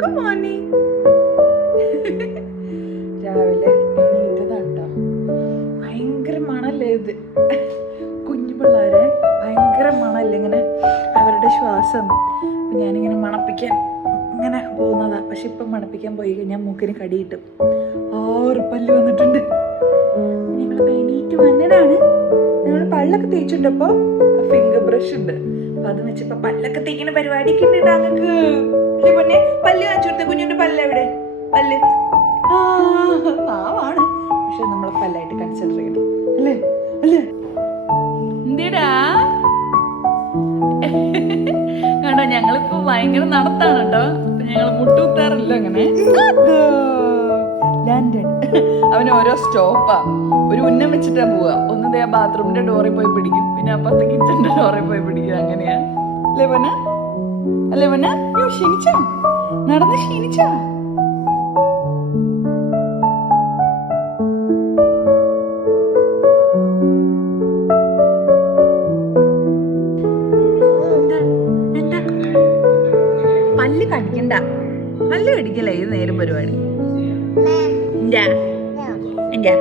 Good morning. രാവിലെ എണീറ്റതാട്ടോ. ഭയങ്കര മണല്ലേ ഇത്. കുഞ്ഞു പിള്ളേരെ ഭയങ്കര മണല്ലേ ഇങ്ങനെ അവരുടെ ശ്വാസം. ഞാനിങ്ങനെ മണപ്പിക്കാൻ ഇങ്ങനെ പോകുന്നതാ. പക്ഷെ ഇപ്പം മണപ്പിക്കാൻ പോയി കഴിഞ്ഞാൽ മൂക്കിന് കടി കിട്ടും. 6 പല്ല് വന്നിട്ടുണ്ട്. ഞങ്ങൾ എണീറ്റ് വന്നതാണ്. ഞങ്ങൾ പല്ലൊക്കെ തേച്ചിട്ടപ്പോ ഫിംഗർ ബ്രഷ് ഉണ്ട്. അപ്പൊ അത് വെച്ചപ്പോ പല്ലൊക്കെ തേക്കുന്ന പരിപാടിക്ക് ഉണ്ട് ഞങ്ങൾക്ക്. അല്ലേ പൊന്നെ? പല്ല് കാണിച്ചു കൊടുത്ത കുഞ്ഞിന്റെ പല്ല് എവിടെ? പല്ല് പാവാണ്, പക്ഷെ നമ്മളെ പല്ലായിട്ട് കൺസിഡർ ചെയ്യണം. അല്ലേ അല്ലേ? എന്തേടാ കണ്ടോ, ഞങ്ങളിപ്പോ ഭയങ്കര നടത്താണ് കേട്ടോ. ഞങ്ങൾ മുട്ടുകുത്താറില്ല അങ്ങനെ. അവന് ഓരോ സ്റ്റോപ്പാ. ഒരു ഉന്നം വെച്ചിട്ടാ പോവാ. ഒന്നത് ആ ബാത്റൂമിന്റെ ഡോറിൽ പോയി പിടിക്കും, പിന്നെ അപ്പുറത്തെ കിച്ചന്റെ ഡോറിൽ പോയി പിടിക്കും. അങ്ങനെയാ അല്ലേ പൊന്ന? അല്ലേ പൊന്ന? ക്ഷീണിച്ചോ? നടന്ന് ക്ഷീണിച്ചോ? പല്ല് കടിക്കണ്ട, പല്ല് കടിക്കല ഇത് നേരം പരിപാടി. എന്താ എന്താ